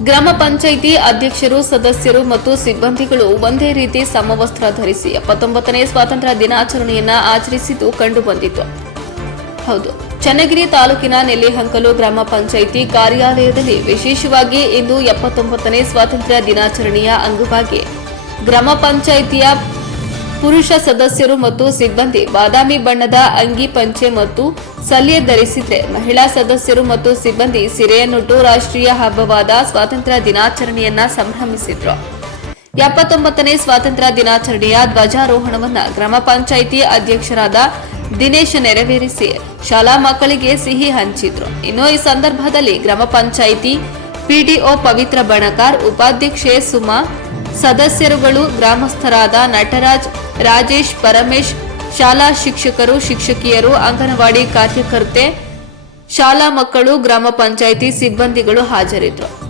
ಗ್ರಾಮ ಪಂಚಾಯಿತಿ ಅಧ್ಯಕ್ಷರು, ಸದಸ್ಯರು ಮತ್ತು ಸಿಬ್ಬಂದಿಗಳು ಒಂದೇ ರೀತಿ ಸಮವಸ್ತ್ರ ಧರಿಸಿ ಎಪ್ಪತ್ತೊಂಬತ್ತನೇ ಸ್ವಾತಂತ್ರ್ಯ ದಿನಾಚರಣೆಯನ್ನ ಆಚರಿಸಿದ್ದು ಕಂಡುಬಂದಿತು ಹೌದು, ಚನ್ನಗಿರಿ ತಾಲೂಕಿನ ನೆಲ್ಲಿಹಂಕಲು ಗ್ರಾಮ ಪಂಚಾಯಿತಿ ಕಾರ್ಯಾಲಯದಲ್ಲಿ ವಿಶೇಷವಾಗಿ ಇಂದು ಎಪ್ಪತ್ತೊಂಬತ್ತನೇ ಸ್ವಾತಂತ್ರ್ಯ ದಿನಾಚರಣೆಯ ಅಂಗವಾಗಿ ಗ್ರಾಮ ಪಂಚಾಯಿತಿಯ ಪುರುಷ ಸದಸ್ಯರು ಮತ್ತು ಸಿಬ್ಬಂದಿ ಬಾದಾಮಿ ಬಣ್ಣದ ಅಂಗಿ ಪಂಚೆ ಮತ್ತು ಸಲ್ಯ ಧರಿಸಿದ್ರೆ ಮಹಿಳಾ ಸದಸ್ಯರು ಮತ್ತು ಸಿಬ್ಬಂದಿ ಸಿರೆಯನ್ನುಟ್ಟು ರಾಷ್ಟ್ರೀಯ ಹಬ್ಬವಾದ ಸ್ವಾತಂತ್ರ್ಯ ದಿನಾಚರಣೆಯನ್ನ ಸಂಭ್ರಮಿಸಿದ್ರು. ಎಪ್ಪತ್ತೊಂಬತ್ತನೇ ಸ್ವಾತಂತ್ರ್ಯ ದಿನಾಚರಣೆಯ ಧ್ವಜಾರೋಹಣವನ್ನ ಗ್ರಾಮ ಪಂಚಾಯಿತಿ ಅಧ್ಯಕ್ಷರಾದ ದಿನೇಶ್ ನೆರವೇರಿಸಿ ಶಾಲಾ ಮಕ್ಕಳಿಗೆ ಸಿಹಿ ಹಂಚಿದ್ರು. ಇನ್ನು ಈ ಸಂದರ್ಭದಲ್ಲಿ ಗ್ರಾಮ ಪಂಚಾಯಿತಿ ಪಿಡಿಒ ಪವಿತ್ರ ಬಣಕಾರ್, ಉಪಾಧ್ಯಕ್ಷೆ ಸುಮಾ ಸದಸ್ಯರುಗಳು ಗ್ರಾಮಸ್ಥರಾದ ನಟರಾಜ್, ರಾಜೇಶ್, ಪರಮೇಶ್, ಶಾಲಾ ಶಿಕ್ಷಕರು, ಶಿಕ್ಷಕಿಯರು, ಅಂಗನವಾಡಿ ಕಾರ್ಯಕರ್ತೆ, ಶಾಲಾ ಮಕ್ಕಳು, ಗ್ರಾಮ ಪಂಚಾಯಿತಿ ಸಿಬ್ಬಂದಿಗಳು ಹಾಜರಿದ್ದರು.